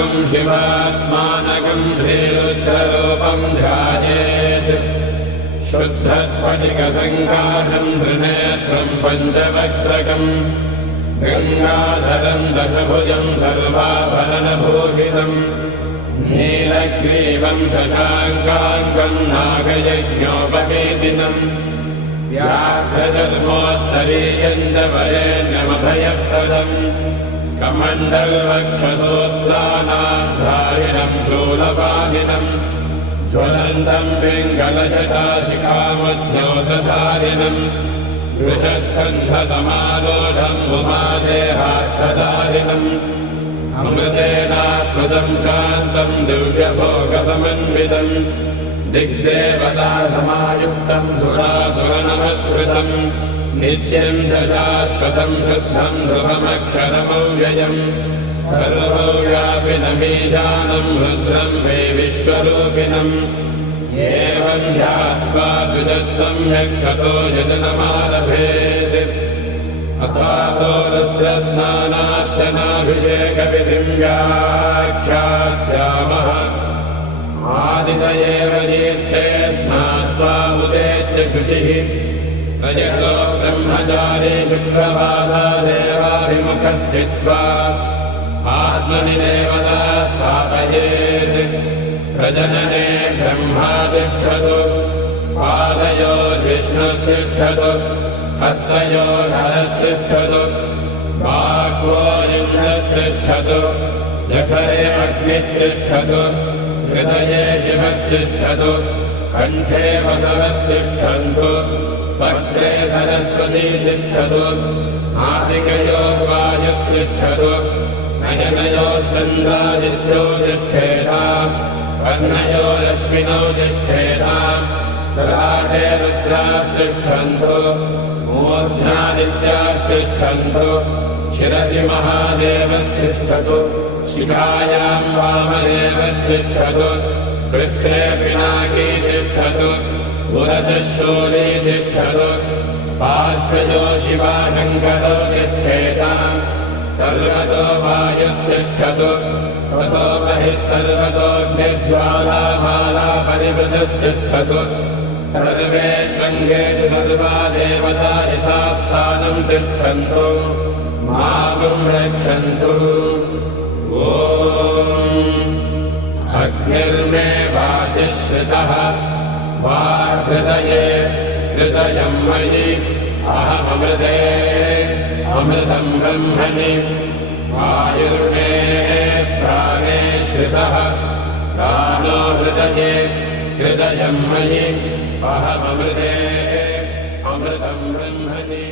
शिवात्मानकं शिवात्मानकं श्रीरुद्ररूपं ध्यायेत् शुद्धस्फटिकसङ्काशं त्रिनेत्रं पञ्चवक्त्रकं गङ्गाधरं दशभुजं सर्वाभरणभूषितं नीलग्रीवं शशाङ्काङ्कं नागयज्ञोपवेदिनं व्याघ्रधर्मोत्तरीयं च वरेण्यमभयप्रदम् कमण्डलवक्षसूत्राणाधारिणं शूलपाणिनं ज्वलन्तं पिङ्गलजटाशिखामद्योतधारिणं वृषस्कन्धसमारूढं उमादेहार्थधारिणम् अमृतेनात्मदं शान्तं दिव्यभोगसमन्वितं दिग्देवतासमायुक्तं सुरासुरनमस्कृतं नित्यं च शाश्वतं शुद्धं ध्रुवमक्षरमव्ययम् सर्वव्यापिनमीशानं रुद्रं वै विश्वरूपिणम् एवं ध्यात्वा द्विजः सम्यक् ततो यजनमारभेत् अथातो रुद्रस्नानार्चनाभिषेकविधिं व्याख्यास्यामः आदितयेव तीर्थे स्नात्वा उदेत्य शुचिः रजतो ब्रह्मचारी शुक्रवासादेवाभिमुखः स्थित्वा आत्मनि देवता स्थापयेत् प्रजनने ब्रह्मा तिष्ठतु पादयोर्विष्णुस्तिष्ठतु हस्तयोर्हरस्तिष्ठतु बाह्वोरिन्द्रस्तिष्ठतु जठरे अग्निस्तिष्ठतु हृदये शिवस्तिष्ठतु कण्ठे वसवस्तिष्ठन्तु वक्त्रे सरस्वती तिष्ठतु नासिकयोर्वायुस्तिष्ठतु नयनयोश्चन्द्रादित्यो तिष्ठेताम् कर्णयोरश्विनौ तिष्ठेताम् ललाटे रुद्रास्तिष्ठन्तु मूर्ध्नादित्यास्तिष्ठन्तु शिरसि महादेवस्तिष्ठतु शिखायां वामदेवस्तिष्ठतु पृष्ठे पिनाकी तिष्ठतु पुरतः शूली तिष्ठतु पार्श्वजो शिवाशङ्करो तिष्ठेताम् सर्वतो वायुस्तिष्ठतु ततो बहिः सर्वतोऽग्निज्वालामाला परिवृतस्तिष्ठतु सर्वे शृङ्गेषु सर्वा देवता यथास्थानं तिष्ठन्तु मागुं रक्षन्तु ॐ अग्निर्मे वाचिः श्रितः वाहृदये हृदयं मयि अहममृते अमृतं ब्रह्मणि वायुर्मे प्राणे श्रितः प्राणो हृदये हृदयं मयि अहममृते अमृतं ब्रह्मणि